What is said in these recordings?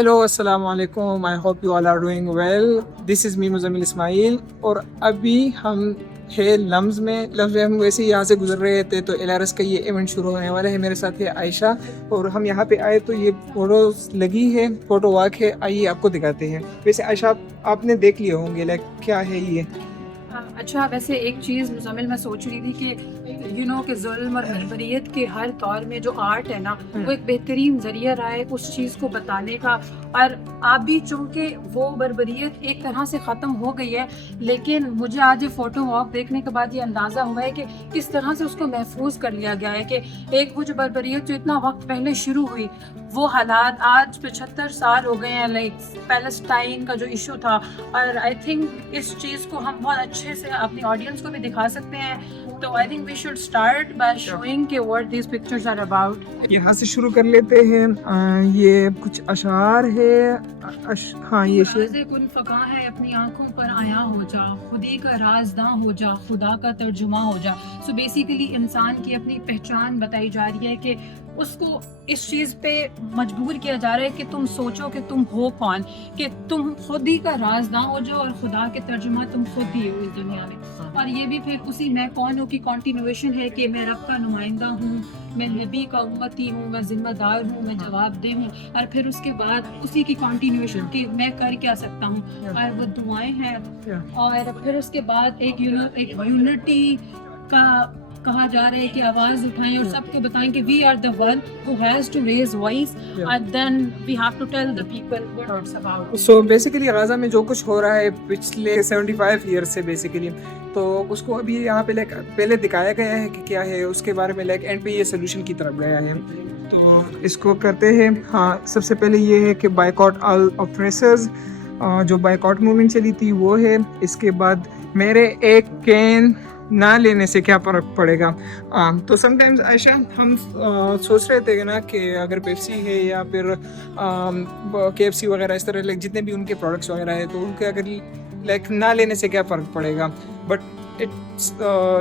Hello, assalamu alaikum. I hope you all are doing well. This is me Muzammil Ismail اور ابھی ہم ہے لمز میں ہم ویسے یہاں سے گزر رہے تھے تو LRS کا یہ ایونٹ شروع ہونے والا ہے. میرے ساتھ ہے عائشہ اور ہم یہاں پہ آئے تو یہ فوٹوز لگی ہے, فوٹو واک ہے. آئیے آپ کو دکھاتے ہیں. ویسے عائشہ آپ نے دیکھ لیے ہوں گے لائک کیا ہے یہ. اچھا, ویسے ایک چیز مزمل میں سوچ رہی تھی کہ کہ ظلم اور بربریت کے ہر دور میں جو آرٹ ہے نا وہ ایک بہترین ذریعہ رہا ہے اس چیز کو بتانے کا. اور اب بھی چونکہ وہ بربریت ایک طرح سے ختم ہو گئی ہے, لیکن مجھے آج یہ فوٹو واک دیکھنے کے بعد یہ اندازہ ہوا ہے کہ کس طرح سے اس کو محفوظ کر لیا گیا ہے. کہ ایک وہ جو بربریت جو اتنا وقت پہلے شروع ہوئی, وہ حالات آج 75 سال ہو گئے ہیں. لائک پیلسٹائن کا جو ایشو تھا, اور آئی تھنک اس چیز کو ہم بہت اچھے سے اپنی آڈینس کو بھی دکھا سکتے ہیں. تو آئی تھنک وی شوڈ اسٹارٹ بائی شوئنگ کہ واٹ دیز پکچرز آر اباؤٹ. یہاں سے شروع کر لیتے ہیں. یہ کچھ اشعار ہے. ہاں یہ راز کن فقا ہے اپنی آنکھوں پر آیا ہو جا, خودی کا رازداں ہو جا, خدا کا ترجمہ ہو جا. سو بیسیکلی انسان کی اپنی پہچان بتائی جا رہی ہے کہ اس کو اس چیز پہ مجبور کیا جا رہا ہے کہ تم سوچو کہ تم ہو کون, کہ تم خود ہی کا رازداں ہو جاؤ اور خدا کے ترجمہ تم خود ہی ہو اس دنیا میں. اور یہ بھی پھر اسی میں کون ہوں کی کنٹینیویشن ہے کہ میں رب کا نمائندہ ہوں, میں نبی کا امتی ہوں, میں ذمہ دار ہوں, میں جواب دہ ہوں. اور پھر اس کے بعد اسی کی کنٹینیویشن کہ میں کر کیا سکتا ہوں, اور وہ دعائیں ہیں. اور پھر اس کے بعد ایک یونٹی کا کہا جا رہا ہے کہ آواز اٹھائیں اور سب کو بتائیں کہ وی آر دا ون ہو ہیز ٹو ریز وائس, اینڈ دین وی ہیو ٹو ٹیل دا پیپل واٹ اٹس اباؤٹ. سو بیسیکلی غزہ میں جو کچھ ہو رہا ہے پچھلے 75 ایئر سے بیسیکلی, تو اس کو ابھی یہاں پہ لائک پہلے دکھایا گیا ہے کہ کیا ہے, اس کے بارے میں لائک اینڈ پہ یہ سولوشن کی طرف گیا ہے. تو اس کو کرتے ہیں. ہاں, سب سے پہلے یہ ہے کہ بائیکاٹ آل آپریسرز, جو بائیکاٹ موومنٹ چلی تھی وہ ہے. اس کے بعد میرے ایک کین نہ لینے سے کیا فرق پڑے گا. تو سم ٹائمز عائشہ ہم سوچ رہے تھے نا کہ اگر پیپسی ہے یا پھر KFC وغیرہ اس طرح لائک جتنے بھی ان کے پروڈکٹس وغیرہ ہے تو ان کے اگر لائک نہ لینے سے کیا فرق پڑے گا, بٹ اٹس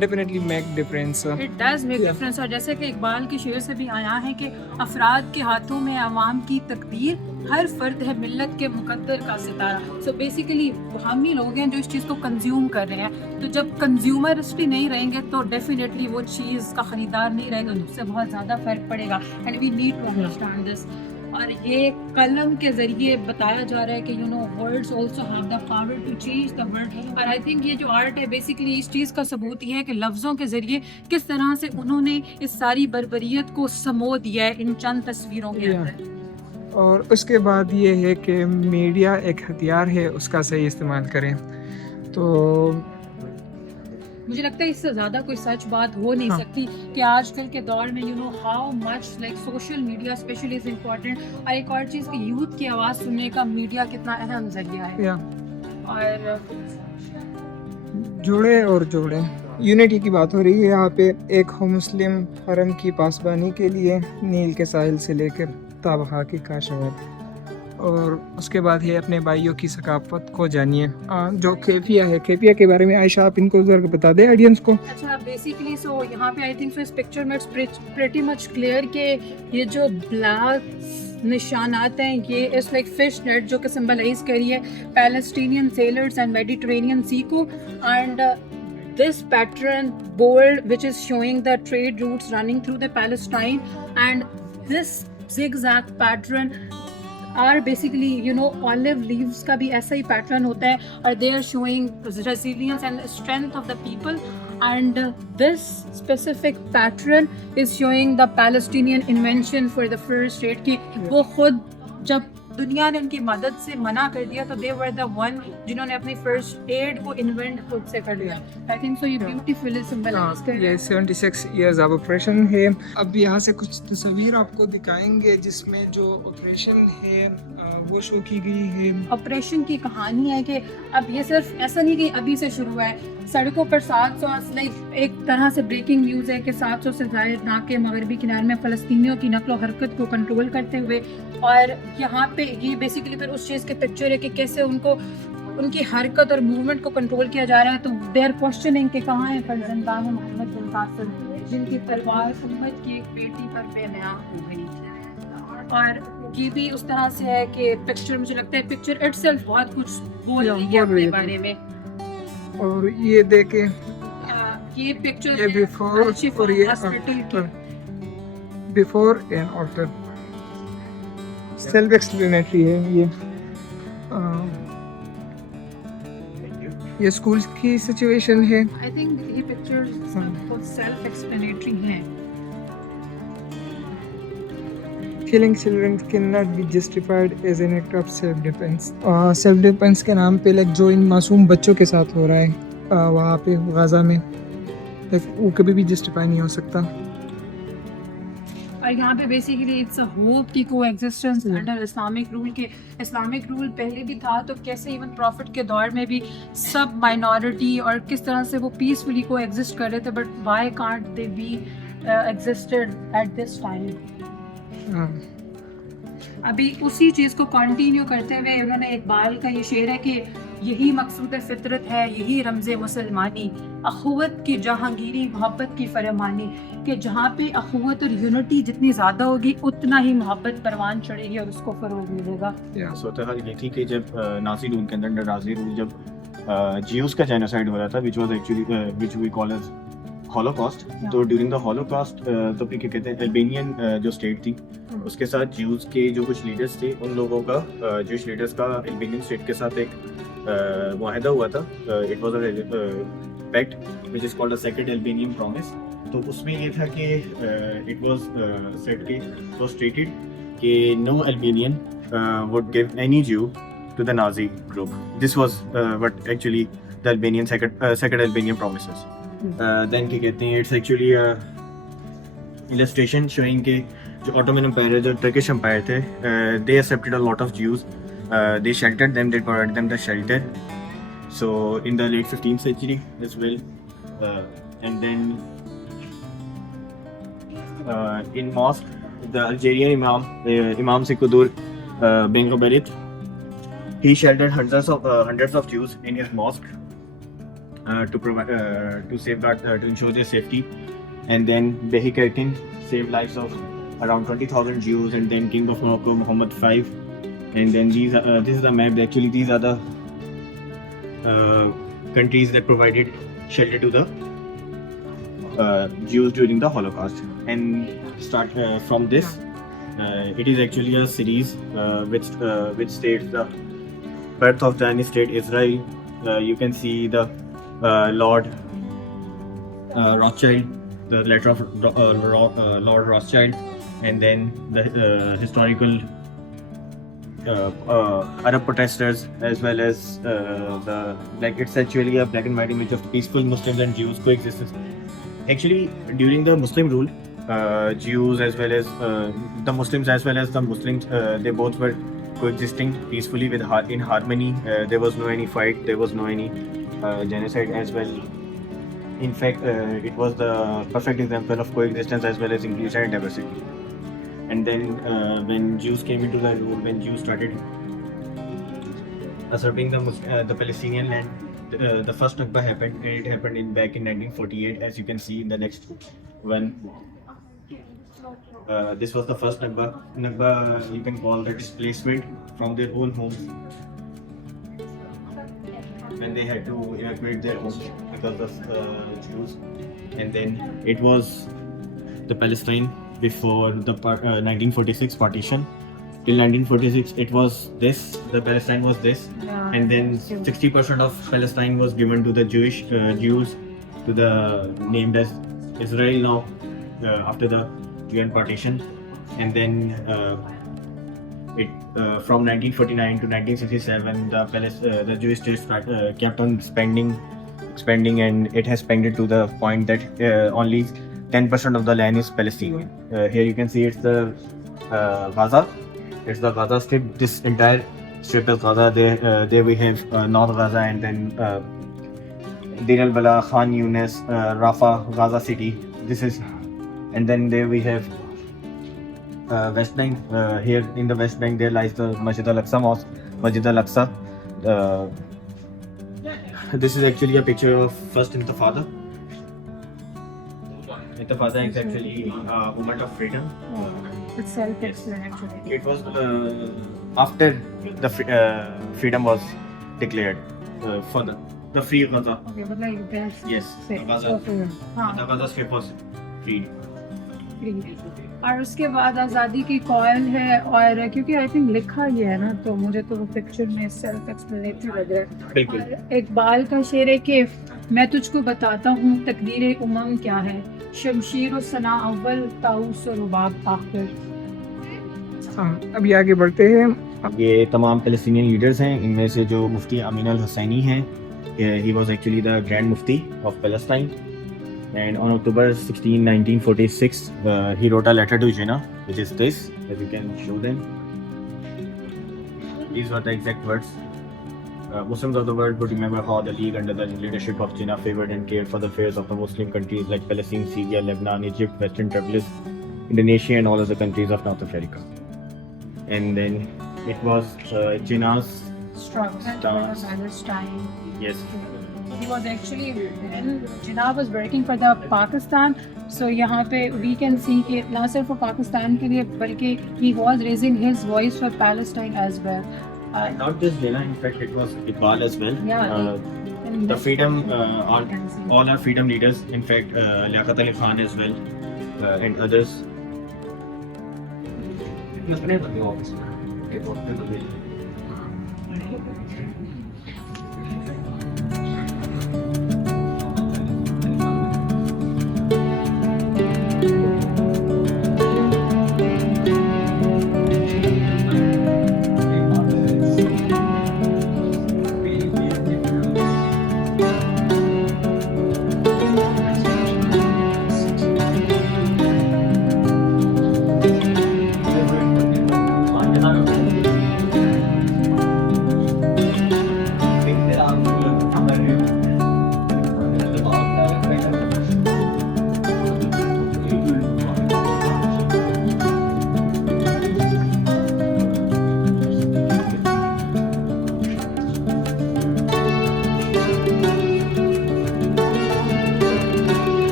ڈیفینیٹلی میک ڈفرینس. اٹ ڈز میک ڈفرینس. اور جیسے کہ اقبال کے شعر سے بھی آیا ہے کہ افراد کے ہاتھوں میں عوام کی تقدیر, ہر فرد ہے ملت کے مقدر کا ستارہ. سو بیسیکلی ہم ہی لوگ ہیں جو اس چیز کو کنزیوم کر رہے ہیں. تو جب کنزیومرسٹی نہیں رہیں گے تو ڈیفینیٹلی وہ چیز کا خریدار نہیں رہے گا, تو اس سے بہت زیادہ فرق پڑے گا. اینڈ وی نیڈ ٹو انڈرسٹینڈ دس. اور یہ قلم کے ذریعے بتایا جا رہا ہے کہ ورڈز آلسو ہیو دا پاور ٹو چینج دا ورلڈ. اور آئی تھنک یہ جو آرٹ ہے بیسیکلی اس چیز کا ثبوت یہ ہے کہ لفظوں کے ذریعے کس طرح سے انہوں نے اس ساری بربریت کو سمو دیا ہے ان چند تصویروں کے اندر. اور اس کے بعد یہ ہے کہ میڈیا ایک ہتھیار ہے, اس کا صحیح استعمال کریں. تو مجھے لگتا ہے اس سے زیادہ کوئی سچ بات ہو نہیں سکتی کہ آج کل کے دور میں ہاؤ مچ لائک سوشل میڈیا اسپیشلی از امپورٹنٹ. اور ایک اور چیز کہ یوتھ کی آواز سننے کا میڈیا کتنا اہم ذریعہ ہے. اور جوڑے اور جوڑے یونٹی کی بات ہو رہی ہے یہاں پہ. ایک ہو مسلم حرم کی پاسبانی کے لیے نیل کے ساحل سے لے کر تابہا کی کاشور. اور اس کے بعد ہے اپنے بھائیوں کی ثقافت کو جانیے, جو کیفیا ہے. کیفیا کے بارے میں عائشہ آپ ان کو ذرا بتا دیں آڈینس کو. اچھا, بیسیکلی سو یہاں پہ آئی تھنک اس پکچر میں پریٹی مچ کلیئر کہ یہ جو بلیک نشانات ہیں یہ اس لائک فش نیٹ جو کہ سمبلائز کری ہے پیلسٹینین سیلرز اینڈ میڈیٹرینین سی کو. اینڈ this pattern bold which is showing the trade routes running through the Palestine, and this zigzag pattern are basically olive leaves کا بھی ایسا ہی pattern ہوتا ہے, اور they are showing resilience and strength of the people. And this specific pattern is showing the Palestinian invention for the first state کہ وہ خود جب دنیا نے ان کی مدد سے منع کر دیا تو they were the one جنہوں نے اپنی فرسٹ ایڈ کو انوینٹ خود سے کر لیا. I think so یہ بیوٹیفلی سمبلائز کر یہ 76 ایئرز آف آپریشن ہے. اب یہاں سے کچھ تصویر آپ کو دکھائیں گے جس میں جو آپریشن ہے وہ شو کی گئی ہے. آپریشن کی کہانی ہے کہ اب یہ صرف ایسا نہیں کہ ابھی سے شروع ہوا ہے. سڑکوں پر 700 ایک طرح سے بریکنگ نیوز ہے کہ 700 سے زائد ناکے مغربی کنارے میں فلسطینیوں کی نقل و حرکت کو کنٹرول کرتے ہوئے. اور یہاں پہ یہ بیسیکلی پھر اس چیز کے پکچر ہے کہ کیسے ان کی حرکت اور موومنٹ کو کنٹرول کیا جا رہا ہے. تو دے آر کوشچننگ کہ کہاں ہے فرزندان محمد بن قاسم جن کی تلوار امت کی ایک بیٹی پر بے نیام ہو گئی. اور یہ بھی اس طرح سے ہے کہ پکچر مجھے لگتا ہے پکچر اٹ سیلف بہت کچھ بول رہی ہے اپنے بارے میں. اور یہ دیکھیں یہ پکچر یہ بیفور اور یہ ہاسپٹل کی. بیفور اینڈ آفٹر سیلف ایکسپلینیٹری ہے یہ اسکول کی سچویشن ہے. آئی تھنک یہ پکچر بہت سیلف ایکسپلینیٹری ہیں. Killing children cannot be justified as an act of self-defense. Self-defense کے نام پہ جو ان معصوم بچوں کے ساتھ ہو رہا ہے وہاں پہ غزہ میں وہ کبھی بھی جسٹیفائی نہیں ہو سکتا. اور یہاں پہ بیسیکلی اٹس اے ہوپ کی کو ایگزسٹنس انڈر اسلامک رول کے. اسلامک رول پہلے بھی تھا تو کیسے ایون پروفٹ کے دور میں بھی سب مائنورٹی اور کس طرح سے وہ پیسفلی کو ایگزسٹ کر رہے تھے, بٹ وائی کانٹ دے بی ایگزسٹڈ ایٹ دس ٹائم. ابھی اسی چیز کو کنٹینیو کرتے ہوئے انہوں نے اقبال کا یہ شعر ہے کہ یہی مقصود فطرت ہے یہی رمز مسلمانی, اخوت کی جہانگیری محبت کی فرمانی, کہ جہاں پہ اخوت اور یونٹی جتنی زیادہ ہوگی اتنا ہی محبت پروان چڑھے گی اور اس کو فروغ ملے گا. صورتحال یہ تھی کہ جب نازی رول کے اندر نازی رول جب جیوز کا جینوسائڈ ہو رہا تھا which was actually which we call as ہولوکاسٹ, تو ڈیورنگ دا ہولوکاسٹ تو پھر کیا کہتے ہیں البینین جو اسٹیٹ تھی اس کے ساتھ جیوز کے جو کچھ لیڈرس تھے ان لوگوں کا جوش لیڈرس کا البینین اسٹیٹ کے ساتھ ایک معاہدہ ہوا تھا. اٹ واز اے پیکٹ وچ از کالڈ اے سیکنڈ البینین پرومس. تو اس میں یہ تھا کہ اٹ واز سیٹ کہ واز اسٹیٹڈ کہ نو البینین وڈ گیو اینی جیو ٹو دا نازی گروپ. دس واز وٹ ایکچولی دا البینین سیکنڈ البینین پرومسز. دین کیا کہتے ہیں اٹس ایکچولی illustration showing کہ جو Ottoman Empire جو Turkish Empire تھے they accepted a lot of Jews, they sheltered them, they provided them the shelter. So in the late 15th century as well, and then in mosque the Algerian Imam Sikudur Ben Roberit, he sheltered hundreds of Jews in his mosque to provide to safeguard to ensure their safety. And then Behi Kerkin saved lives of around 20,000 Jews. And then King of Morocco Muhammad V. And then this is the map. Actually these are the countries that provided shelter to the Jews during the Holocaust. And start from this it is actually a series which states the birth of Zionist state Israel. You can see the Lord Rothschild, the letter of Lord Rothschild, and then the historical Arab protesters, as well as it's actually a black and white image of peaceful Muslims and Jews coexistence. Actually, during the Muslim rule, Jews as well as the Muslims they both were coexisting peacefully in harmony. There was no any fight, there was no any genocide as well. In fact, it was the perfect example of coexistence as well as inclusion and diversity. And then when Jews came into the rule, when Jews started usurping the Palestinian land, the first Nakba happened. It happened back in 1948, as you can see in the next one. This was the first Nakba. Nakba, you can call the displacement from their own homes, when they had to evacuate their homes because of Jews. And then it was the Palestine before the 1946 partition. Till 1946 it was this, the Palestine was this. And then 60% of Palestine was given to the Jews, to the named as Israel now after the UN partition. And then from 1949 to 1967 the Jewish state kept on expanding, and it has expanded to the point that only 10% of the land is Palestinian. Here you can see it's the Gaza. It's the Gaza Strip. This entire strip is Gaza. There we have North Gaza, and then Deir al-Balah, Khan Yunis, Rafah, Gaza City. And then there we have West Bank. Here in the West Bank there lies the Masjid al-Aqsa mosque, Masjid al-Aqsa. This is actually a picture of first Intifada. Intifada is actually a movement of freedom. itself Yes. actually. It was after the freedom was declared for the free Gaza. Okay, but like that's Yes, say, Gaza. हाँ The Gaza Strip was freed. اور اس کے بعد آزادی کی کال ہے اور کیونکہ آئی تھنک لکھا یہ ہے نا تو مجھے تو وہ پکچر میں سیلف ایکسپلینیٹری لگ رہا ہے. بالکل. اور اقبال کا شعر ہے کہ میں تجھ کو بتاتا ہوں تقدیر امم کیا ہے، شمشیر و ثنا اول طاؤس و رباب آخر. ہاں ابھی آگے بڑھتے ہیں. یہ تمام فلسطینین لیڈرز ہیں، ان میں سے جو مفتی امین الحسینی ہیں، ہی واز ایکچولی دا گرینڈ مفتی آف پیلسٹائن. And on October 16, 1946, he wrote a letter to Jinnah, which is this, as you can show them. These were the exact words. Muslims of the world would remember how the League under the leadership of Jinnah favored and cared for the affairs of the Muslim countries like Palestine, Syria, Lebanon, Egypt, Western Trablus, Indonesia and all other countries of North Africa. And then it was Jinnah's Palestine. yes. He was actually when Jinnah was working for the Pakistan, so یہاں پہ we can see کہ نہ صرف وہ پاکستان کے لیے بلکہ he was raising his voice for Palestine as well. Not just Jinnah, in fact it was Iqbal as well. And The freedom, you can see. all our freedom leaders, in fact Liaquat Ali Khan as well, and others.